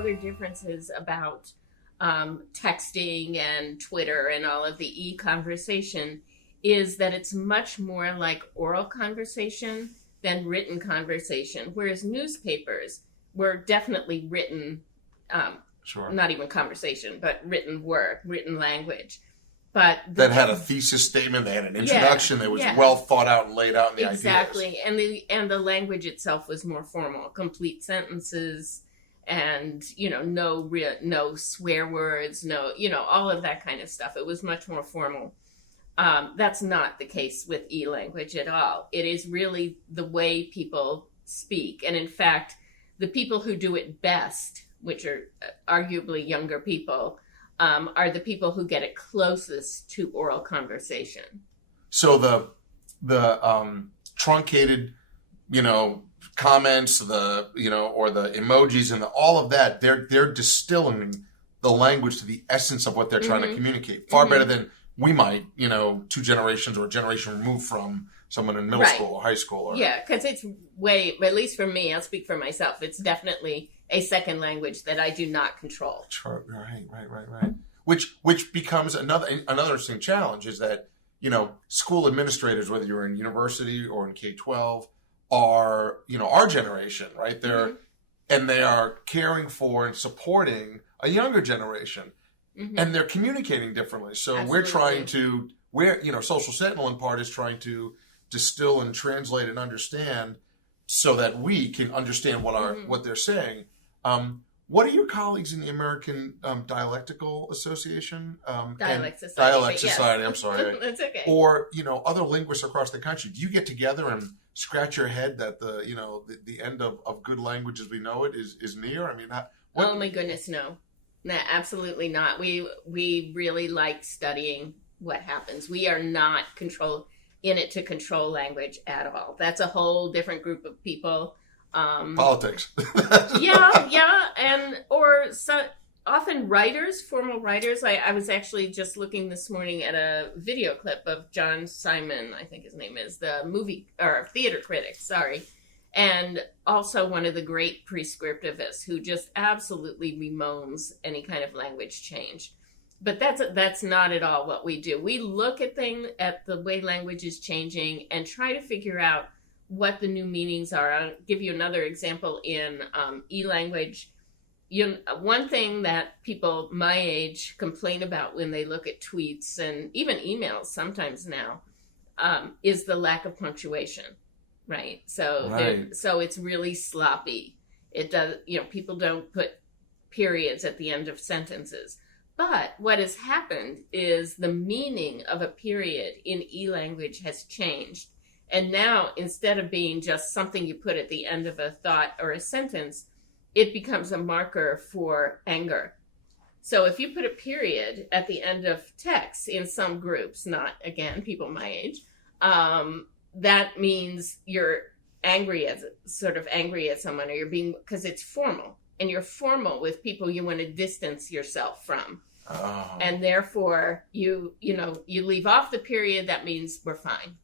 other differences about texting and Twitter and all of the e-conversation is that it's much more like oral conversation than written conversation, whereas newspapers were definitely written, Sure. not even conversation, but written work, written language. But that had a thesis statement, they had an introduction, that was well thought out and laid out in the ideas. Exactly, and the language itself was more formal, complete sentences, and no swear words, no all of that kind of stuff. It was much more formal. That's not the case with eLanguage at all. It is really the way people speak, and in fact, the people who do it best, which are arguably younger people, are the people who get it closest to oral conversation. So the truncated, comments, or the emojis and all of that, they're distilling the language to the essence of what they're trying to communicate. Far better than we might, 2 generations or a generation removed from someone in middle school or high school. Because it's at least for me, I'll speak for myself, it's definitely a second language that I do not control. Sure. Right. Which becomes another interesting challenge is that, school administrators, whether you're in university or in K-12, are, our generation, right? And they are caring for and supporting a younger generation. And they're communicating differently. So Absolutely. we're trying to, Social Sentinel in part is trying to distill and translate and understand so that we can understand what they're saying. What are your colleagues in the American Dialectical Association? Dialect Society, I'm sorry. That's okay. Or, other linguists across the country. Do you get together and scratch your head that the end of good language as we know it is near? I mean, oh my goodness, no. No, absolutely not. We really like studying what happens. We are not in it to control language at all. That's a whole different group of people. Politics. Often writers, formal writers. I was actually just looking this morning at a video clip of John Simon, I think his name is, the movie or theater critic, and also one of the great prescriptivists who just absolutely bemoans any kind of language change. But that's not at all what we do. We look at the way language is changing and try to figure out what the new meanings are. I'll give you another example in eLanguage. One thing that people my age complain about when they look at tweets and even emails sometimes now is the lack of punctuation, right? So it's really sloppy. It does, people don't put periods at the end of sentences. But what has happened is the meaning of a period in eLanguage has changed. And now, instead of being just something you put at the end of a thought or a sentence, it becomes a marker for anger. So if you put a period at the end of text in some groups, not, again, people my age, that means you're angry at someone, or you're being, because it's formal. And you're formal with people you want to distance yourself from. Oh. And therefore, you leave off the period, that means we're fine.